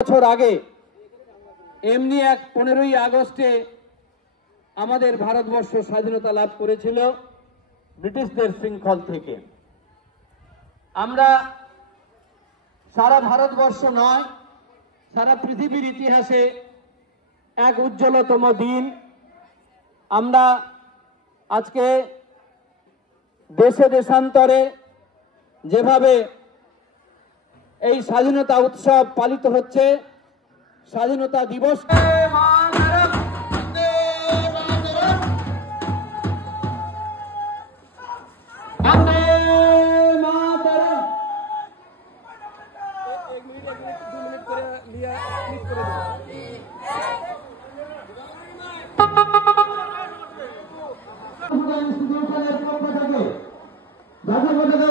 বছর আগে এমনি এক 15ই আগস্টে আমাদের ভারতবর্ষ স্বাধীনতা লাভ করেছিল ব্রিটিশদের শৃঙ্খল থেকে। আমরা সারা ভারতবর্ষ নয়, সারা পৃথিবীর ইতিহাসে এক উজ্জ্বলতম দিন। আমরা আজকে দেশে দেশান্তরে যেভাবে এই স্বাধীনতা উৎসব পালিত হচ্ছে, স্বাধীনতা দিবস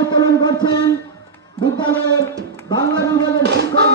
উত্তোলন করছেন বিদ্যালয়ের বাংলা বিভাগের শিক্ষক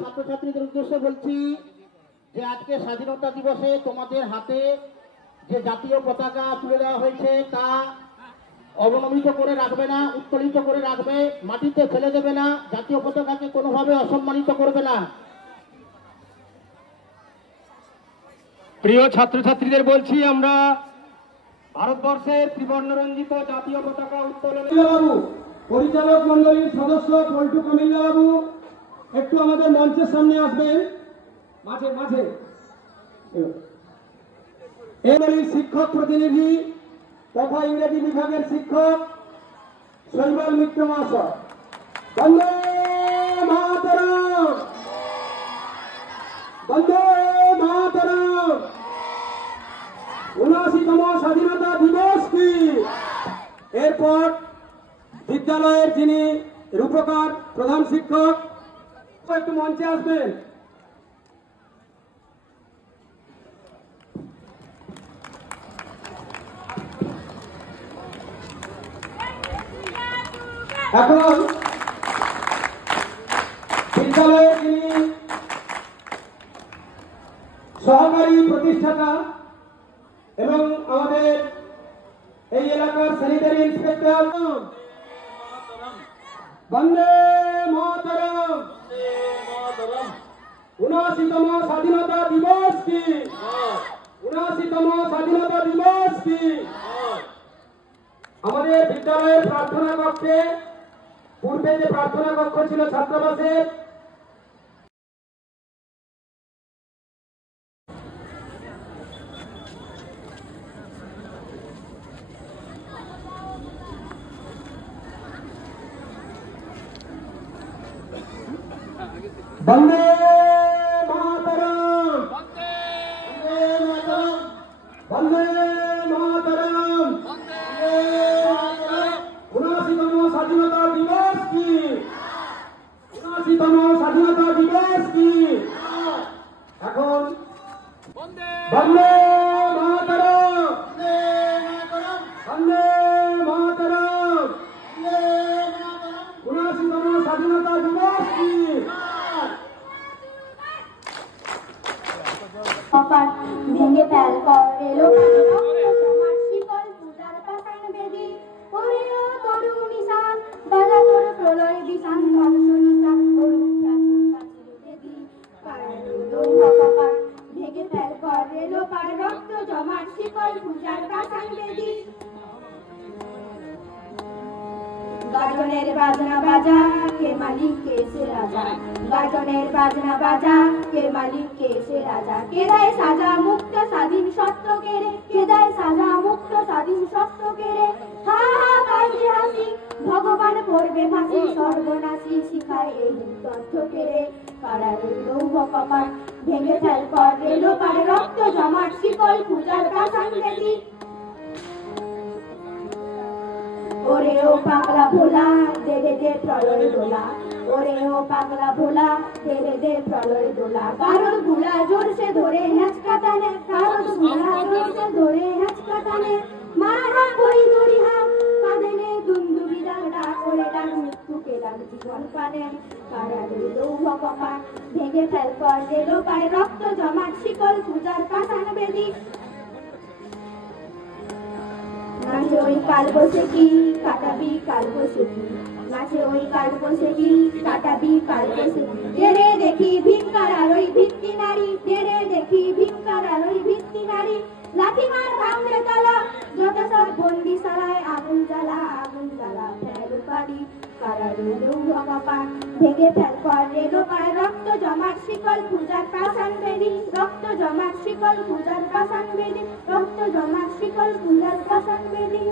ছাত্রছাত্রীদের উদ্দেশ্যে বলছি যে আজকে স্বাধীনতা দিবসে তোমাদের হাতে যে জাতীয় পতাকা তুলে দেওয়া হয়েছে তা অবনমিত করে রাখবে না, উত্তোলিত করে রাখবে, মাটিতে ফেলে দেবে না, জাতীয় পতাকাকে কোনোভাবে অসম্মানিত করবে না। প্রিয় ছাত্রছাত্রীদের বলছি, আমরা ভারতবর্ষের ত্রিবর্ণরঞ্জিত জাতীয় পতাকা উত্তোলন। পরিচালক মন্ডলীর সদস্য পল্টু কামিল্লা বাবু একটু আমাদের মঞ্চের সামনে আসবেন। মাঝে মাঝে এমএলএ শিক্ষক প্রতিনিধি তথা ইংরেজি বিভাগের শিক্ষক শৈবাল মিত্র মহাশয়। বন্দে মাতরম, বন্দে মাতরম। ৭৯তম স্বাধীনতা দিবস কি। এরপর বিদ্যালয়ের যিনি রূপকার প্রধান শিক্ষক একটু মঞ্চে আসবেন। এখন বিদ্যালয়ের যিনি সহকারী প্রতিষ্ঠাতা এবং আমাদের এই এলাকার স্যানিটারি ইন্সপেক্টর, বন্দে মাতরম। ৭৯তম স্বাধীনতা দিবস কি, ৭৯তম স্বাধীনতা দিবস কি। আমাদের বিদ্যালয়ের প্রার্থনা কক্ষে পূর্বে যে প্রার্থনা কক্ষ ছিল ছাত্রাবাসের, বন্দে মাতরম, বন্দে মাতরম, 79তম স্বাধীনতা দিবস কি, 79তম স্বাধীনতা দিবস কি। এখন বন্দে মাতরম, বন্দে মাতরম, 79তম স্বাধীনতা দিবস কি। কপাট ভেঙে ফেল কর এলো তোমার শিকল পূজার পাষাণ বেদি ওরে ও তরুণ নিশান বাজা তোর প্রলয় বিশান ধ্বংস নিশান করুণ প্রাচীর প্রাচীর বেদি কপাট ভেঙে ফেল কর এলো পার রক্ত জমাট শিকল পূজার পাষাণ বেদি গাজনের বাজনা বাজা কে মালিক কে সে রাজা, গাজনের বাজনা বাজা কে মালিক কে সে রাজা, কে দেয় সাজা মুক্ত স্বাধীন সত্য কেড়ে, কে দেয় সাজা মুক্ত স্বাধীন সত্য কেড়ে। হা হা কাজে হাসি ভগবান পড়বে ফাঁসি, সর্বনাশী শিখায় এই তথ্য কেড়ে। কারার লৌহ কপাট ভেঙে ফেল কর এলো পারে রক্ত জমাট শিকল পূজার পাষাণ বেদি। ওরে ও পাগলা ভোলা দে দে দে প্রলয় দোলা, ওরে ও পাগলা ভোলা দে দে দে প্রলয় দোলা। কারণ গুলা জোরসে ধরে হেঁচকা টানে, কারণ গুলা জোরসে ধরে হেঁচকা টানে। মারা কই দড়ি হাত কাঁদেনে দুন্দুবি ডাক করে ডাক মৃত্যুকে ডাক জীবন পানে। কারারে লৌহ কপাট ভেঙে ফেল কর এলো পারে রক্ত জমাট শিকল পূজার পাষাণ বেদি। নাচে ওই কাল বসেছি কাটাবি কাল বসেছি, নাচে ওই কাল বসেছি কাটাবি কাল বসেছি। তেরে দেখি ভিক্ষার আর ওই ভিত্তি নারী, তেরে দেখি ভিক্ষার আর ওই ভিত্তি নারী। লাঠিমার ভাঙলে তালা যত সব বন্দিশালায় আগুন জ্বালা আগুন জ্বালা ফেল পারি। কারারে লৌহ কপাট ভেঙে ফেল কর এলো পায় রক্ত জমাট শিকল পূজার পাষাণ বেদি, রক্ত জমাট শিকল পূজার পাষাণ বেদি, রক্ত জমাট শিকল পূজার পাষাণ বেদি।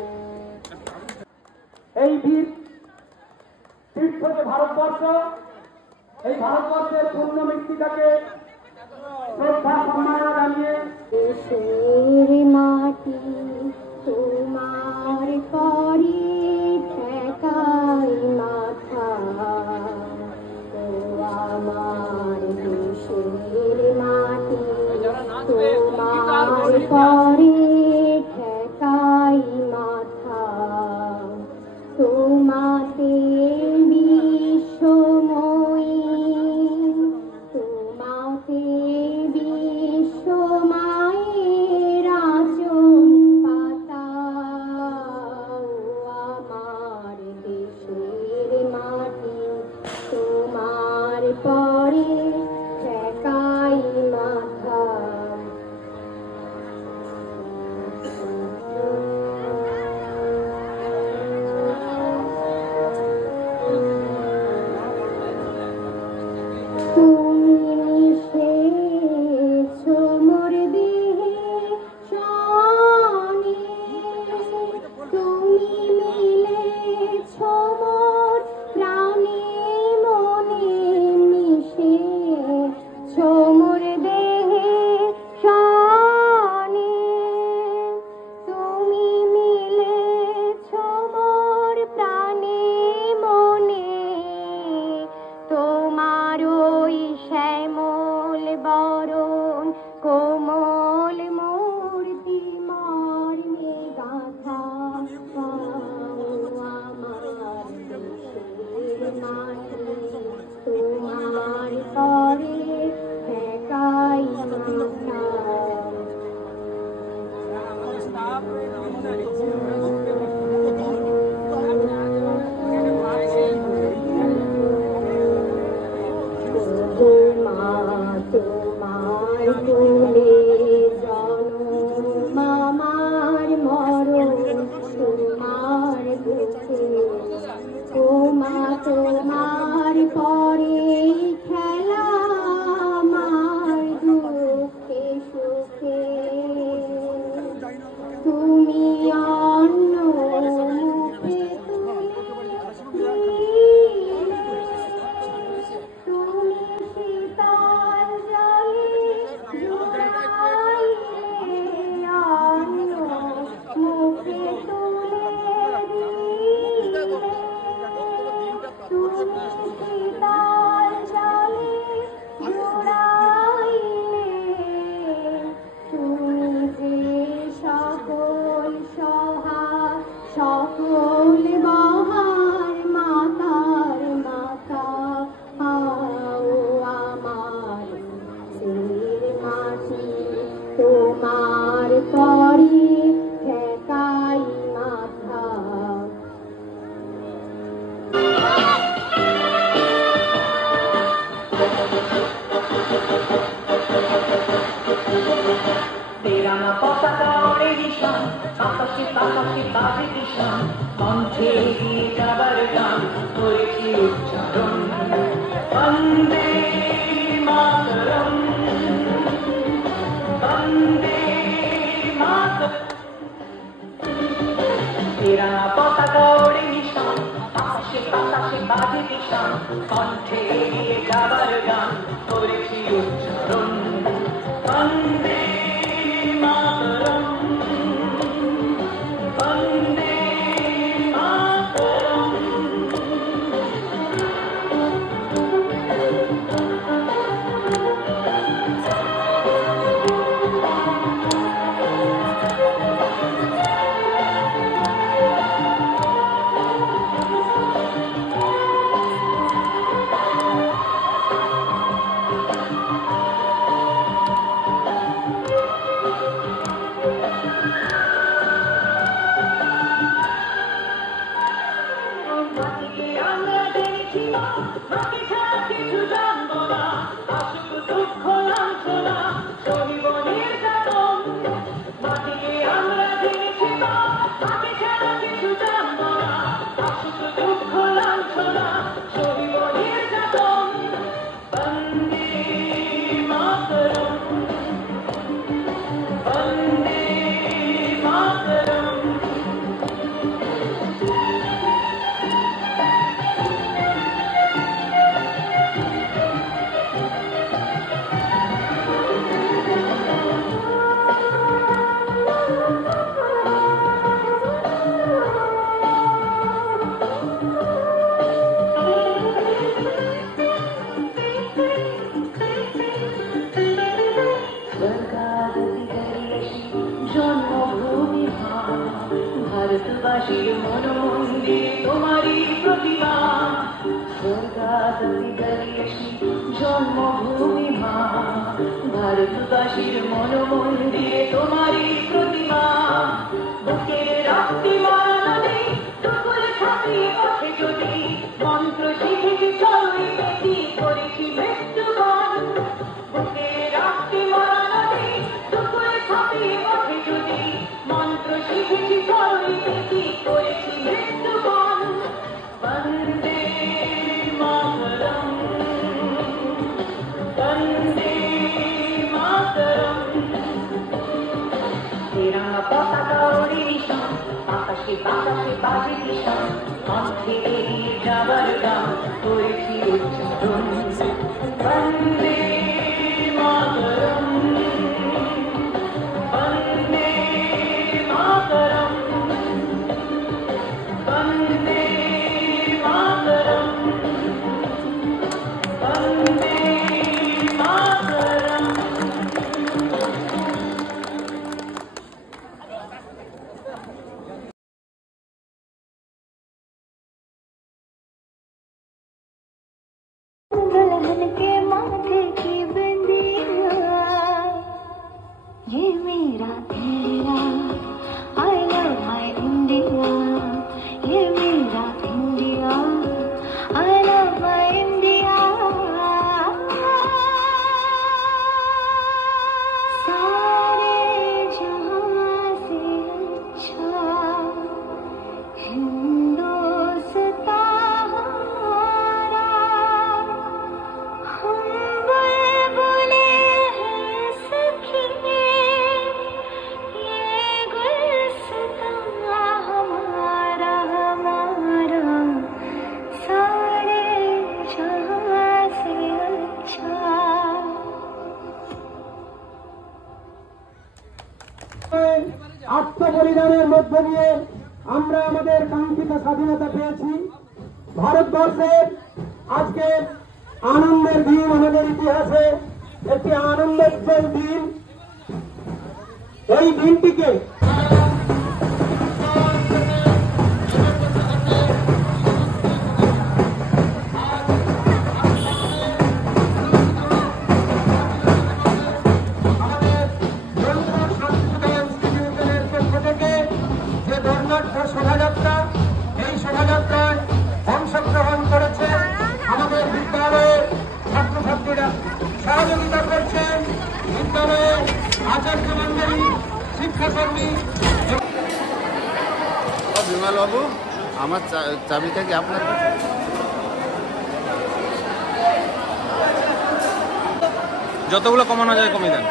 এই বীর তীর্থ যে ভারতবর্ষ, এই ভারতবর্ষের পূর্ণ মৃত্তিকাকে শ্রদ্ধা সম্মাননা জানিয়ে দেশের মাটি তোমার পরে ঠেকাই মাথা, ও আমার দেশের মাটি তোমার পরে ঠেকাই মাথা। তোমাতে বিশ্বময়ী, তোমাতে বিশ্বমায়ের আচরণ সকল বাহার মাতার মাতা ও আমার শির মাটি তোমার পরি ঠেকাই মাথা। तेरा ना पताका ओड़े निशान आकाशे आकाशे बाजे निशान কণ্ঠে দিয়ে যাবার গান করেছি উচ্চারণ বন্দে মাতরম বন্দে মাতরম। तेरा ना पताका ओड़े निशान आकाशे आकाशे बाजे निशान কণ্ঠে দিয়ে যাবার গান করেছি উচ্চারণ বন্দে মাতরম বন্দে মাতরম। ভারতবাসীর মন মন্দির তোমারই প্রতিমা স্বর্গাদপি গরিয়সী জন্মভূমি মা ভারতবাসীর মন মন্দির তোমারই প্রতিমা বুকের রক্তি মারা নদী টুকুর ছাপিয়ে পথে যদি মন্ত্র শিখেছি চলই বেটি করেছি মৃত্যুবরণ বুকের রক্তি মারা নদী টুকুর ছাপিয়ে পথে যদি মন্ত্র শিখেছি চলই বেটি করেছি মৃত্যুবরণ বন্দে মাতরম বন্দে মাতরম। तेरा पताका ओड़े निशान आकाशे बाताशे बाजे निशान কণ্ঠে দিয়ে যাবার গান করেছি উচ্চারণ বন্দে মাতরম বন্দে মাতরম বন্দে মাতরম বন্দে মাতরম। दुल्हन के माथे की बिंदिया ये मेरा तेरा I love my India ये मेरा India I love my India सारे जहां से अच्छा हिंदुस्तान हमारा हम बुलबुले हैं सखी ये गुलस्तान हमारा हमारा सारे जहां से अच्छा। আত্মবলিদানের মধ্য দিয়ে আমরা আমাদের কাঙ্ক্ষিত স্বাধীনতা পেয়েছি। ভারতবর্ষের আজকে আনন্দের দিন, আমাদের ইতিহাসে একটি আনন্দোজ্জ্বল দিন। এই দিনটিকে বিমল বাবু, আমার চাবিটা কি আপনার কাছে? যতগুলো কমানো যায় কমিয়ে দেন।